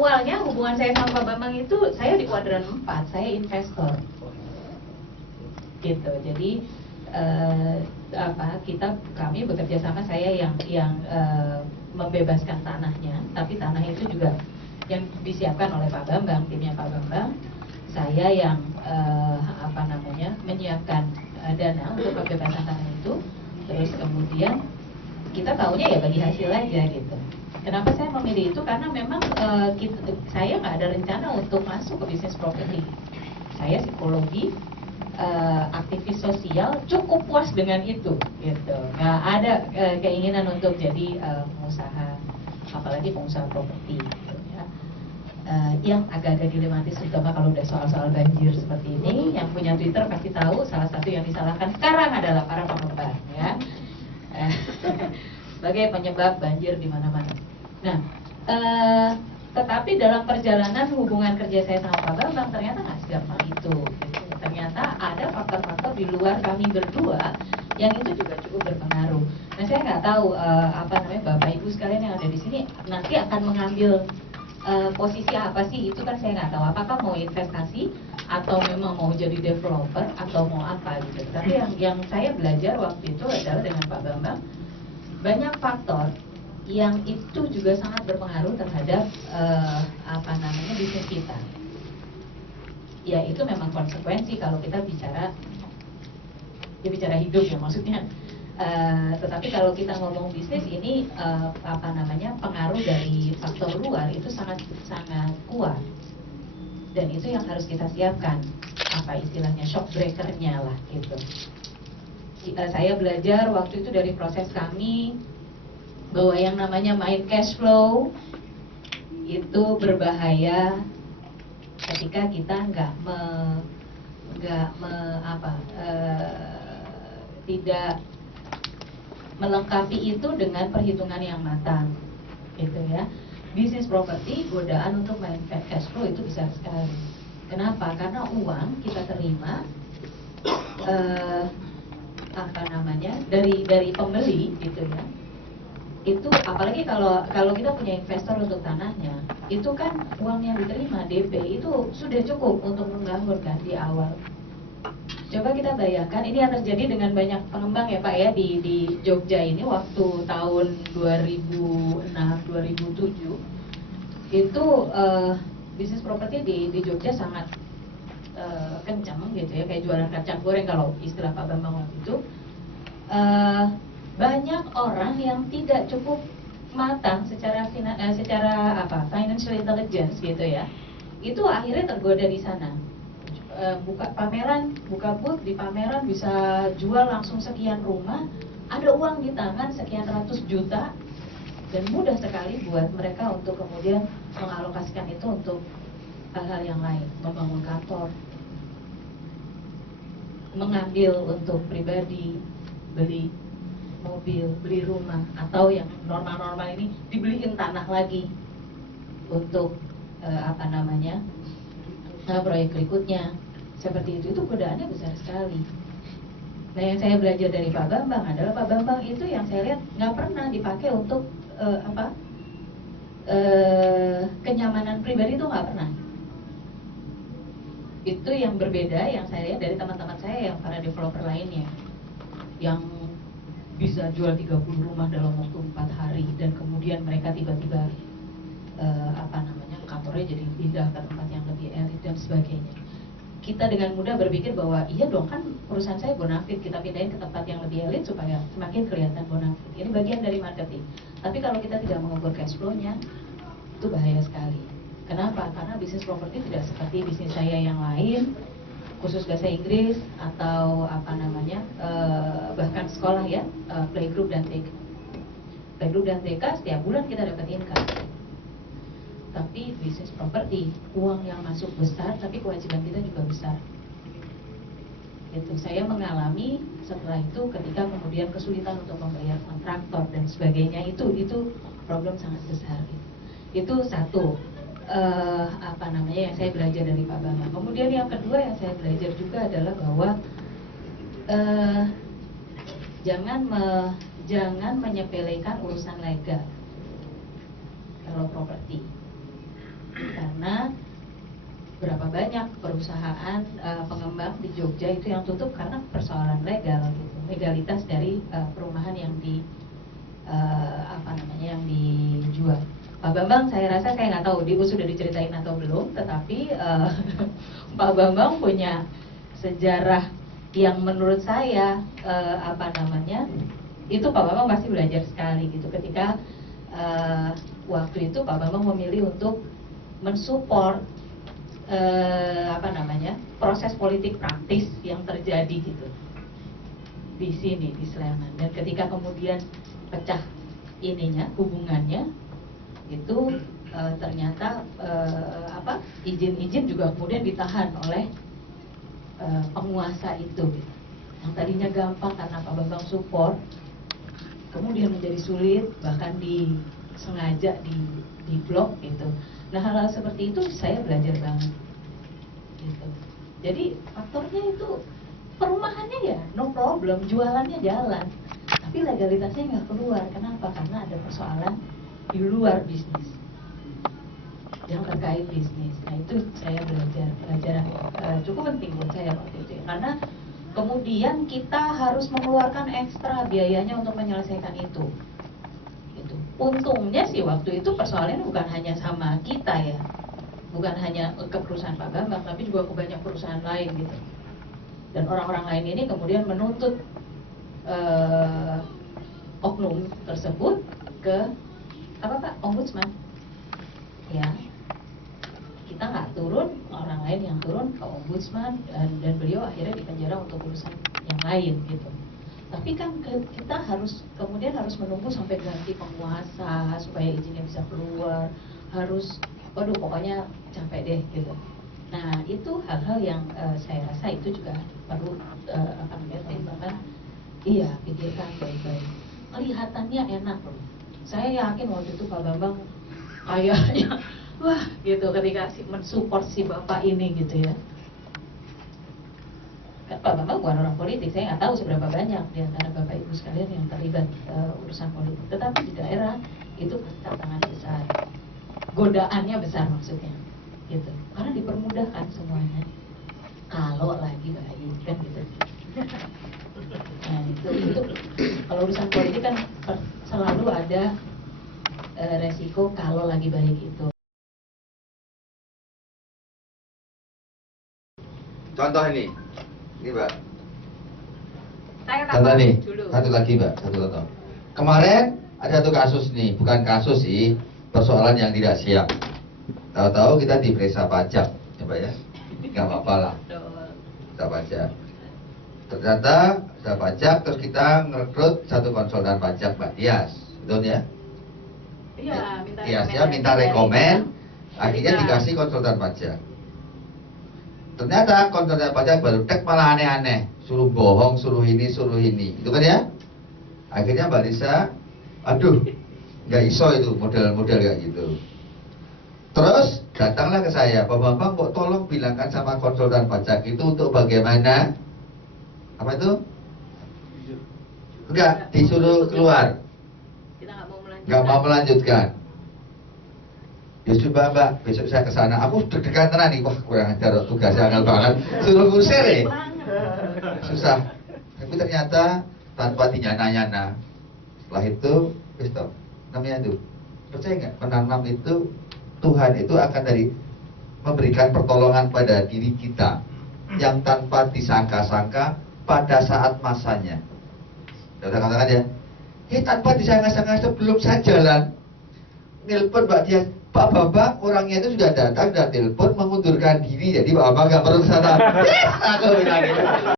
awalnya hubungan saya sama Pak Bambang itu saya di kuadran 4, saya investor. Gitu. Jadi kami bekerja sama, saya yang membebaskan tanahnya, tapi tanah itu juga yang disiapkan oleh Pak Bambang, timnya Pak Bambang. Saya yang menyiapkan dana untuk pembebasan tanah itu. Terus kemudian kita taunya ya bagi hasil aja gitu. Kenapa saya memilih itu? Karena memang saya nggak ada rencana untuk masuk ke bisnis properti. Saya psikologi, aktivis sosial, cukup puas dengan itu gitu. Nggak ada keinginan untuk jadi pengusaha, apalagi pengusaha properti gitu, ya. Yang agak-agak dilematis, terutama kalau udah soal-soal banjir seperti ini. Yang punya Twitter pasti tahu salah satu yang disalahkan sekarang adalah para pengembang, ya. Sebagai penyebab banjir di mana-mana. Nah, tetapi dalam perjalanan hubungan kerja saya sama Pak Bambang ternyata nggak segampang itu. Gitu. Ternyata ada faktor-faktor di luar kami berdua yang itu juga cukup berpengaruh. Nah, saya nggak tahu Bapak Ibu sekalian yang ada di sini nanti akan mengambil posisi apa sih, itu kan saya nggak tahu. Apakah mau investasi atau memang mau jadi developer atau mau apa gitu. Tapi yang saya belajar waktu itu adalah dengan Pak Bambang, banyak faktor yang itu juga sangat berpengaruh terhadap bisnis kita. Ya itu memang konsekuensi kalau kita bicara hidup ya maksudnya. Tetapi kalau kita ngomong bisnis ini pengaruh dari faktor luar itu sangat kuat, dan itu yang harus kita siapkan, istilahnya shock breakernya lah gitu. Saya belajar waktu itu dari proses kami bahwa yang namanya main cash flow itu berbahaya ketika kita tidak melengkapi itu dengan perhitungan yang matang, gitu ya. Bisnis properti, godaan untuk main cash flow itu besar sekali. Kenapa? Karena uang kita terima dari pembeli, gitu ya. Itu apalagi kalau kita punya investor untuk tanahnya, itu kan uang yang diterima DP itu sudah cukup untuk membangun kan di awal. Coba kita bayangkan, ini yang terjadi dengan banyak pengembang ya Pak ya di Jogja ini waktu tahun 2006-2007 itu bisnis properti di Jogja sangat kencang gitu ya, kayak jualan kacang goreng kalau istilah Pak Bambang waktu itu. Banyak orang yang tidak cukup matang secara financial intelligence gitu ya, itu akhirnya tergoda di sana. Buka booth di pameran, bisa jual langsung sekian rumah, ada uang di tangan sekian ratus juta, dan mudah sekali buat mereka untuk kemudian mengalokasikan itu untuk hal-hal yang lain, membangun kantor, mengambil untuk pribadi, beli mobil, beli rumah, atau yang normal-normal ini dibeliin tanah lagi untuk proyek berikutnya. Seperti itu godaannya besar sekali. Nah, yang saya belajar dari Pak Bambang adalah Pak Bambang itu yang saya lihat nggak pernah dipakai untuk kenyamanan pribadi, itu nggak pernah. Itu yang berbeda yang saya lihat dari teman-teman saya yang para developer lainnya, yang bisa jual 30 rumah dalam waktu 4 hari, dan kemudian mereka tiba-tiba kantornya jadi pindah ke tempat yang lebih elit dan sebagainya. Kita dengan mudah berpikir bahwa iya dong, kan perusahaan saya bonafit, kita pindahin ke tempat yang lebih elit supaya semakin kelihatan bonafit. Ini bagian dari marketing. Tapi kalau kita tidak mengukur cash flow-nya, itu bahaya sekali. Kenapa? Karena bisnis properti tidak seperti bisnis saya yang lain, khusus bahasa Inggris atau bahkan sekolah ya, playgroup dan TK. Playgroup dan TK setiap bulan kita dapat income. Tapi bisnis properti, uang yang masuk besar, tapi kewajiban kita juga besar. Gitu. Saya mengalami setelah itu ketika kemudian kesulitan untuk membayar kontraktor dan sebagainya, itu problem sangat besar. Itu satu yang saya belajar dari Pak Bambang. Kemudian yang kedua yang saya belajar juga adalah bahwa jangan menyepelekan urusan legal kalau properti. karena berapa banyak perusahaan pengembang di Jogja itu yang tutup karena persoalan legal gitu, legalitas dari perumahan yang yang dijual. Pak Bambang, saya rasa saya nggak tahu Ibu sudah diceritain atau belum, tetapi Pak Bambang punya sejarah yang menurut saya itu Pak Bambang pasti belajar sekali gitu ketika waktu itu Pak Bambang memilih untuk mensupport proses politik praktis yang terjadi gitu di sini di Sleman, dan ketika kemudian pecah hubungannya itu ternyata izin-izin juga kemudian ditahan oleh penguasa itu gitu. Yang tadinya gampang karena Pak Bambang support kemudian menjadi sulit, bahkan sengaja di blok gitu. Nah, hal-hal seperti itu saya belajar banget gitu. Jadi faktornya itu perumahannya ya no problem, jualannya jalan, tapi legalitasnya nggak keluar. Kenapa? Karena ada persoalan di luar bisnis yang terkait bisnis. Nah, itu saya belajar cukup penting buat saya waktu itu ya. Karena kemudian kita harus mengeluarkan ekstra biayanya untuk menyelesaikan itu. Untungnya sih waktu itu persoalannya bukan hanya sama kita ya, bukan hanya ke perusahaan Pak Bambang, tapi juga ke banyak perusahaan lain gitu. Dan orang-orang lain ini kemudian menuntut oknum tersebut ke ombudsman. Ya, kita nggak turun, orang lain yang turun ke ombudsman, dan beliau akhirnya dipenjara untuk urusan yang lain gitu. Tapi kan kita kemudian harus menunggu sampai ganti penguasa supaya izinnya bisa keluar, pokoknya capek deh gitu. Nah, itu hal-hal yang saya rasa itu juga perlu pertimbangan, pikirkan baik-baik. Kelihatannya enak loh, saya yakin waktu itu Pak Bambang kayaknya wah gitu ketika mensupport si bapak ini gitu ya. Pak Bambang bukan orang politik, saya nggak tahu seberapa banyak di antara Bapak Ibu sekalian yang terlibat urusan politik. Tetapi di daerah itu tantangannya besar, godaannya besar maksudnya, gitu. Karena dipermudahkan semuanya, kalau lagi baik kan gitu. Nah itu kalau urusan politik kan selalu ada resiko kalau lagi baik itu. Contoh ini Mbak. Contoh nih, satu lagi Mbak, satu contoh. Kemarin ada satu kasus nih, bukan kasus sih, persoalan yang tidak siap. Tahu-tahu kita diperiksa pajak, coba ya, nggak apa-apa lah, periksa pajak. Ternyata periksa pajak, terus kita ngerekrut satu konsultan pajak, Mbak Tias, betul ya? Iya, minta rekomen, akhirnya dikasih konsultan pajak. Ternyata konsultan pajak baru tek malah aneh-aneh, suruh bohong, suruh ini, itu kan ya. Akhirnya Mbak Lisa, aduh, nggak iso itu model-model kayak gitu. Terus datanglah ke saya, Pak Bambang kok tolong bilangkan sama konsultan pajak itu untuk bagaimana, apa itu? Enggak, disuruh keluar, nggak mau melanjutkan. Ya coba Mbak, besok saya ke sana. Aku deg-degan tenan nih, wah kurang ajar tugasnya angel banget. Suruh ngusir ya. Susah. Tapi ternyata tanpa dinyana-nyana. Setelah itu, namanya itu. Percaya nggak? Menanam itu, Tuhan itu akan memberikan pertolongan pada diri kita yang tanpa disangka-sangka pada saat masanya. Sudah katakan ya, tanpa disangka-sangka sebelum saya jalan, nelpon Mbak Tias, Pak Bambang orangnya itu sudah datang dan telepon mengundurkan diri, jadi Pak Bambang nggak perlu ke sana. Aku bilang gitu.